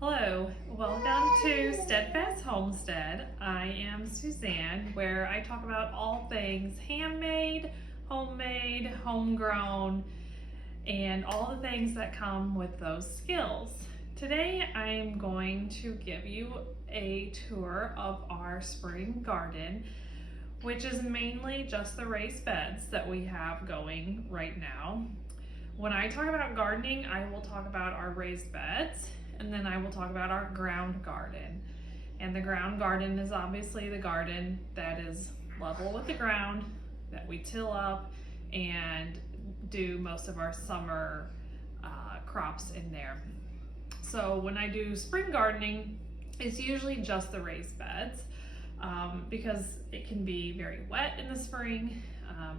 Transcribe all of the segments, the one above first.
Hello, welcome to Steadfast Homestead. I am Suzanne, where I talk about all things handmade, homemade, homegrown, and all the things that come with those skills. Today I'm going to give you a tour of our spring garden, which is mainly just the raised beds that we have going right now. When I talk about gardening, I will talk about our raised beds, and then I will talk about our ground garden. And the ground garden is obviously the garden that is level with the ground, that we till up and do most of our summer crops in there. So when I do spring gardening, it's usually just the raised beds because it can be very wet in the spring.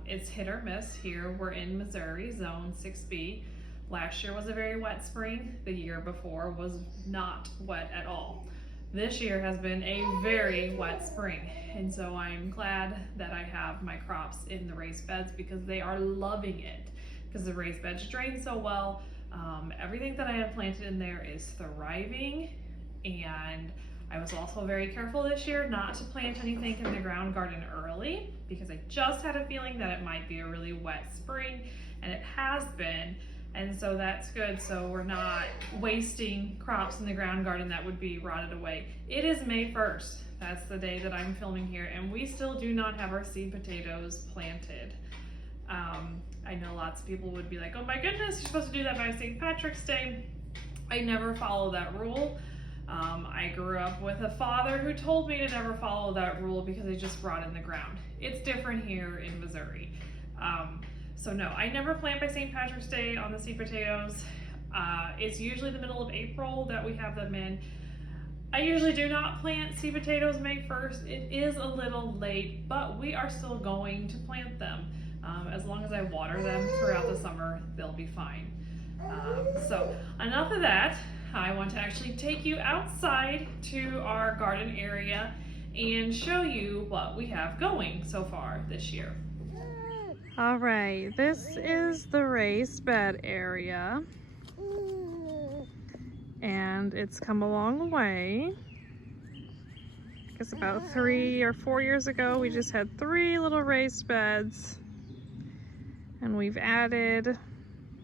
It's hit or miss here. We're in Missouri, zone 6B. Last year was a very wet spring. The year before was not wet at all. This year has been a very wet spring, and so I'm glad that I have my crops in the raised beds because they are loving it because the raised beds drain so well. Everything that I have planted in there is thriving, and I was also very careful this year not to plant anything in the ground garden early because I just had a feeling that it might be a really wet spring, and it has been. And so that's good, so we're not wasting crops in the ground garden that would be rotted away. It is May 1st, that's the day that I'm filming here, and we still do not have our seed potatoes planted. I know lots of people would be like, oh my goodness, you're supposed to do that by St. Patrick's Day. I never follow that rule. I grew up with a father who told me to never follow that rule because they just rot in the ground. It's different here in Missouri. So no, I never plant by St. Patrick's Day on the seed potatoes. It's usually the middle of April that we have them in. I usually do not plant seed potatoes May 1st. It is a little late, but we are still going to plant them. As long as I water them throughout the summer, they'll be fine. So enough of that. I want to actually take you outside to our garden area and show you what we have going so far this year. All right, this is the raised bed area, and it's come a long way. I guess about 3 or 4 years ago, we just had 3 little raised beds, and we've added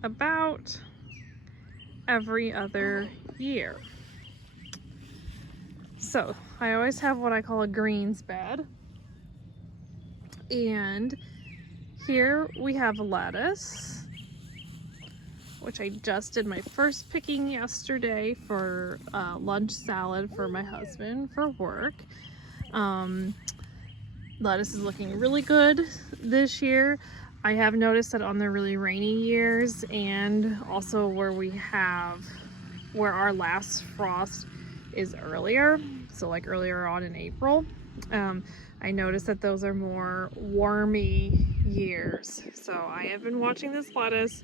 about every other year. So I always have what I call a greens bed, and here we have lettuce, which I just did my first picking yesterday for lunch salad for my husband for work. Lettuce is looking really good this year. I have noticed that on the really rainy years and also where our last frost is earlier, so like earlier on in April, I noticed that those are more wormy years. So I have been watching this lettuce.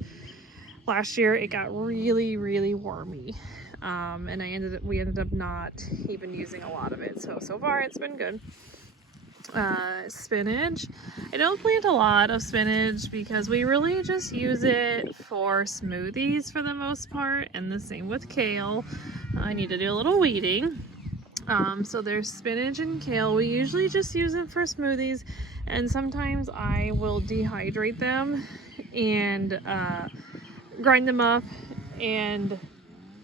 Last year it got really, really wormy, and we ended up not even using a lot of it. So far it's been good. Spinach. I don't plant a lot of spinach because we really just use it for smoothies for the most part, and the same with kale. I need to do a little weeding. So there's spinach and kale. We usually just use them for smoothies, and sometimes I will dehydrate them and grind them up and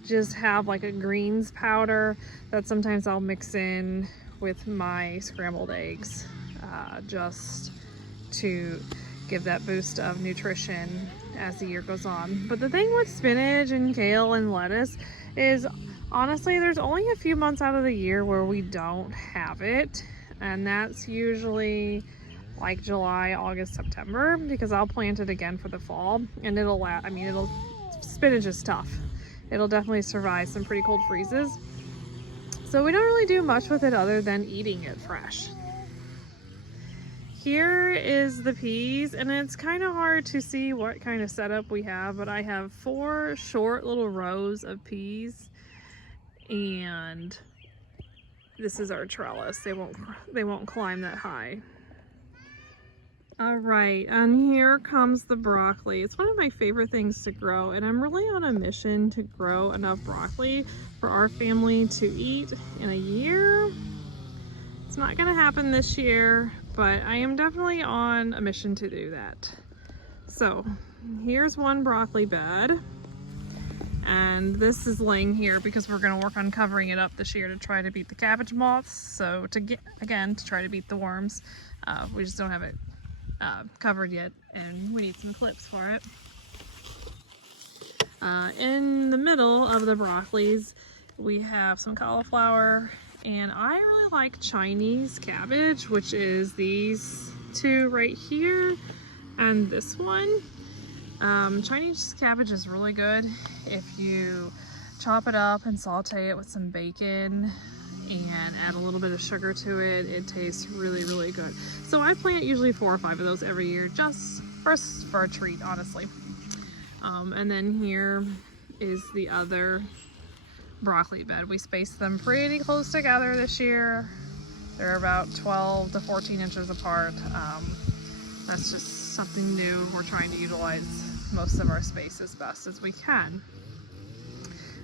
just have like a greens powder that sometimes I'll mix in with my scrambled eggs, just to give that boost of nutrition as the year goes on. But the thing with spinach and kale and lettuce is, honestly, there's only a few months out of the year where we don't have it, and that's usually like July, August, September, because I'll plant it again for the fall, and spinach is tough. It'll definitely survive some pretty cold freezes. So we don't really do much with it other than eating it fresh. Here is the peas, and it's kind of hard to see what kind of setup we have, but I have 4 short little rows of peas, and this is our trellis. They won't climb that high. All right, and here comes the broccoli. It's one of my favorite things to grow, and I'm really on a mission to grow enough broccoli for our family to eat in a year. It's not gonna happen this year, but I am definitely on a mission to do that. So here's one broccoli bed, and this is laying here because we're gonna work on covering it up this year to try to beat the cabbage moths. So to try to beat the worms. We just don't have it covered yet, and we need some clips for it. In the middle of the broccolis, we have some cauliflower, and I really like Chinese cabbage, which is these two right here and this one. Chinese cabbage is really good if you chop it up and saute it with some bacon and add a little bit of sugar to it. It tastes really, really good. So I plant usually 4 or 5 of those every year, just for a treat, honestly. And then here is the other broccoli bed. We spaced them pretty close together this year. They're about 12 to 14 inches apart. That's just something new. We're trying to utilize most of our space as best as we can.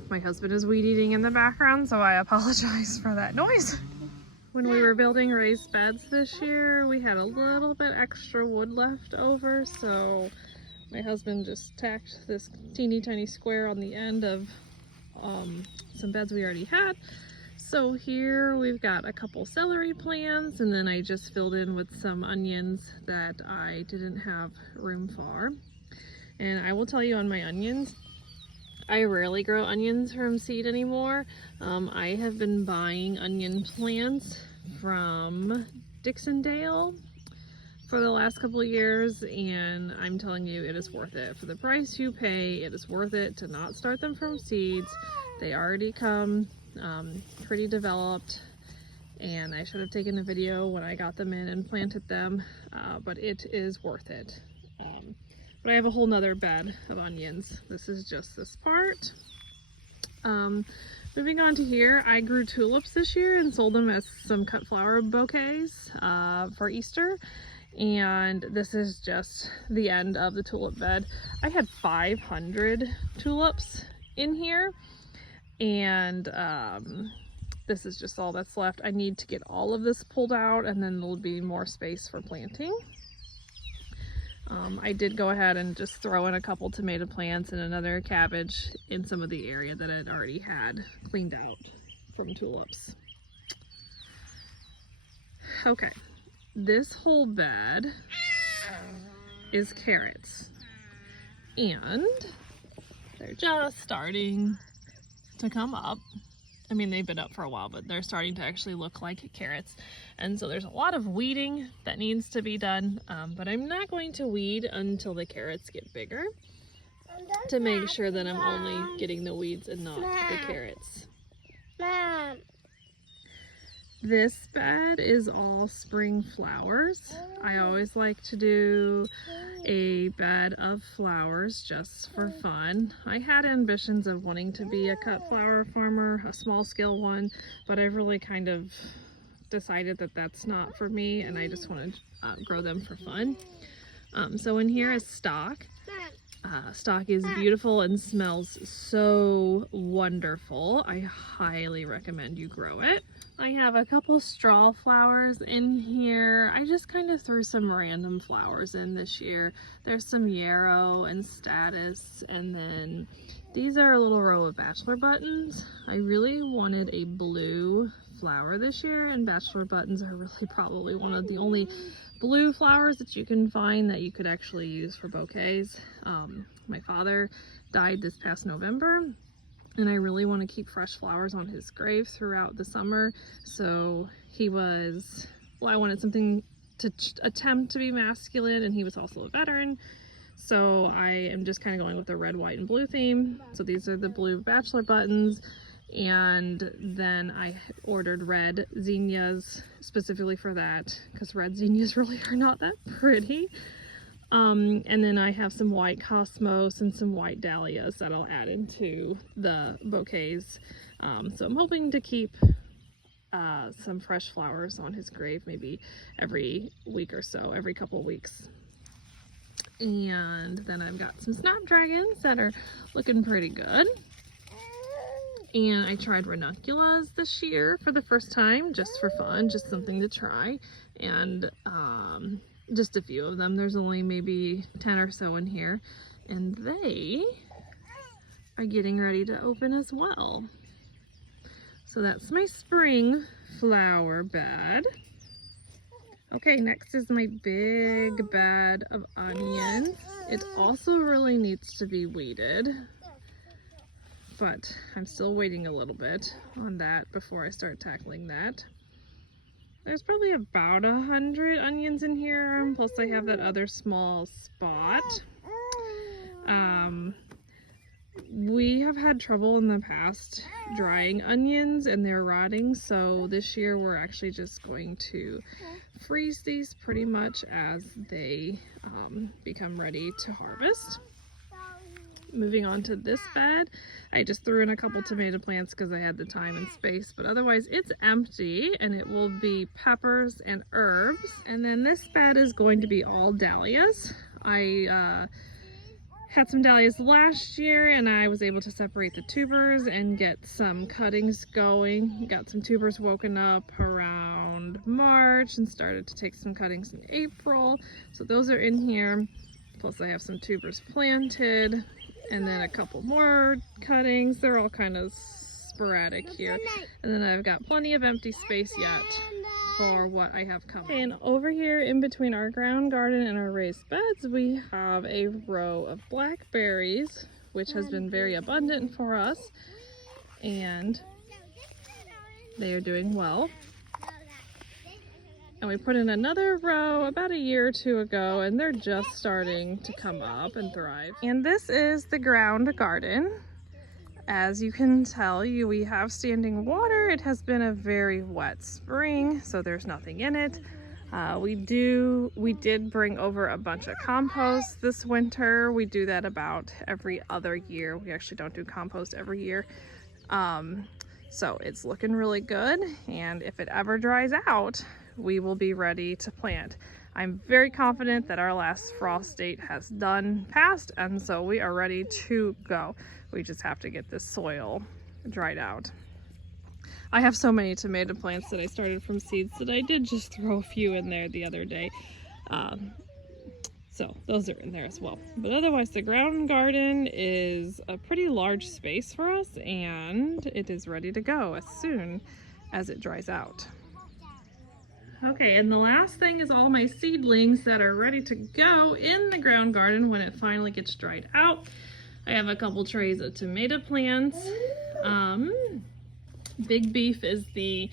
My husband is weed eating in the background, so I apologize for that noise. When we were building raised beds this year, we had a little bit extra wood left over, so my husband just tacked this teeny tiny square on the end of some beds we already had. So here we've got a couple celery plants, and then I just filled in with some onions that I didn't have room for. And I will tell you, on my onions, I rarely grow onions from seed anymore. I have been buying onion plants from Dixondale for the last couple of years, and I'm telling you, it is worth it. For the price you pay, it is worth it to not start them from seeds. They already come pretty developed, and I should have taken a video when I got them in and planted them, but it is worth it. But I have a whole nother bed of onions. This is just this part. Moving on to here, I grew tulips this year and sold them as some cut flower bouquets for Easter. And this is just the end of the tulip bed. I had 500 tulips in here, and this is just all that's left. I need to get all of this pulled out, and then there'll be more space for planting. I did go ahead and just throw in a couple tomato plants and another cabbage in some of the area that I'd already had cleaned out from tulips. Okay, this whole bed is carrots, and they're just starting to come up. I mean, they've been up for a while, but they're starting to actually look like carrots. And so there's a lot of weeding that needs to be done, but I'm not going to weed until the carrots get bigger to make sure that I'm only getting the weeds and not the carrots. Mom. This bed is all spring flowers. I always like to do a bed of flowers just for fun. I had ambitions of wanting to be a cut flower farmer, a small scale one, but I've really kind of decided that that's not for me, and I just want to grow them for fun. So in here is stock. Stock is beautiful and smells so wonderful. I highly recommend you grow it. I have a couple straw flowers in here. I just kind of threw some random flowers in this year. There's some yarrow and status, and then these are a little row of bachelor buttons. I really wanted a blue flower this year, and bachelor buttons are really probably one of the only blue flowers that you can find that you could actually use for bouquets. My father died this past November, and I really want to keep fresh flowers on his grave throughout the summer. So I wanted something to attempt to be masculine, and he was also a veteran. So I am just kind of going with the red, white, and blue theme. So these are the blue bachelor buttons. And then I ordered red zinnias specifically for that, because red zinnias really are not that pretty. And then I have some white cosmos and some white dahlias that I'll add into the bouquets. So I'm hoping to keep some fresh flowers on his grave, maybe every week or so, every couple of weeks. And then I've got some snapdragons that are looking pretty good. And I tried ranunculus this year for the first time, just for fun, just something to try. And just a few of them. There's only maybe 10 or so in here. And they are getting ready to open as well. So that's my spring flower bed. Okay, next is my big bed of onions. It also really needs to be weeded, but I'm still waiting a little bit on that before I start tackling that. There's probably about 100 onions in here, plus I have that other small spot. We have had trouble in the past drying onions and they're rotting, so this year we're actually just going to freeze these pretty much as they become ready to harvest. Moving on to this bed, I just threw in a couple tomato plants because I had the time and space, but otherwise it's empty and it will be peppers and herbs. And then this bed is going to be all dahlias. I had some dahlias last year and I was able to separate the tubers and get some cuttings going. Got some tubers woken up around March and started to take some cuttings in April. So those are in here. Plus I have some tubers planted and then a couple more cuttings. They're all kind of sporadic here. And then I've got plenty of empty space yet for what I have coming. And over here in between our ground garden and our raised beds, we have a row of blackberries, which has been very abundant for us, and they are doing well. And we put in another row about a year or two ago, and they're just starting to come up and thrive. And this is the ground garden. As you can tell, we have standing water. It has been a very wet spring, so there's nothing in it. We did bring over a bunch of compost this winter. We do that about every other year. We actually don't do compost every year. So it's looking really good, and if it ever dries out, we will be ready to plant. I'm very confident that our last frost date has passed, and so we are ready to go. We just have to get this soil dried out. I have so many tomato plants that I started from seeds that I did just throw a few in there the other day. So those are in there as well. But otherwise, the ground garden is a pretty large space for us, and it is ready to go as soon as it dries out. Okay, and the last thing is all my seedlings that are ready to go in the ground garden when it finally gets dried out. I have a couple trays of tomato plants. Big Beef is the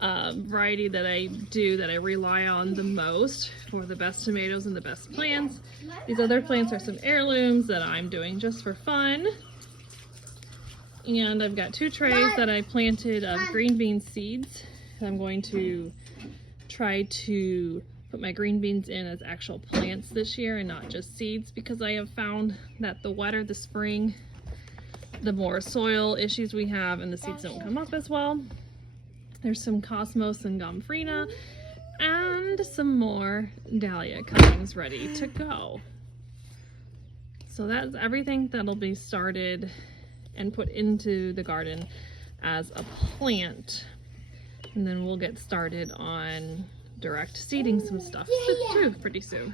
variety that I rely on the most for the best tomatoes and the best plants. These other plants are some heirlooms that I'm doing just for fun. And I've got 2 trays that I planted of green bean seeds. I'm going to try to put my green beans in as actual plants this year and not just seeds, because I have found that the wetter the spring, the more soil issues we have and the seeds don't come up as well. There's some cosmos and gomphrena and some more dahlia cuttings ready to go. So that's everything that'll be started and put into the garden as a plant. And then we'll get started on direct seeding some stuff too pretty soon.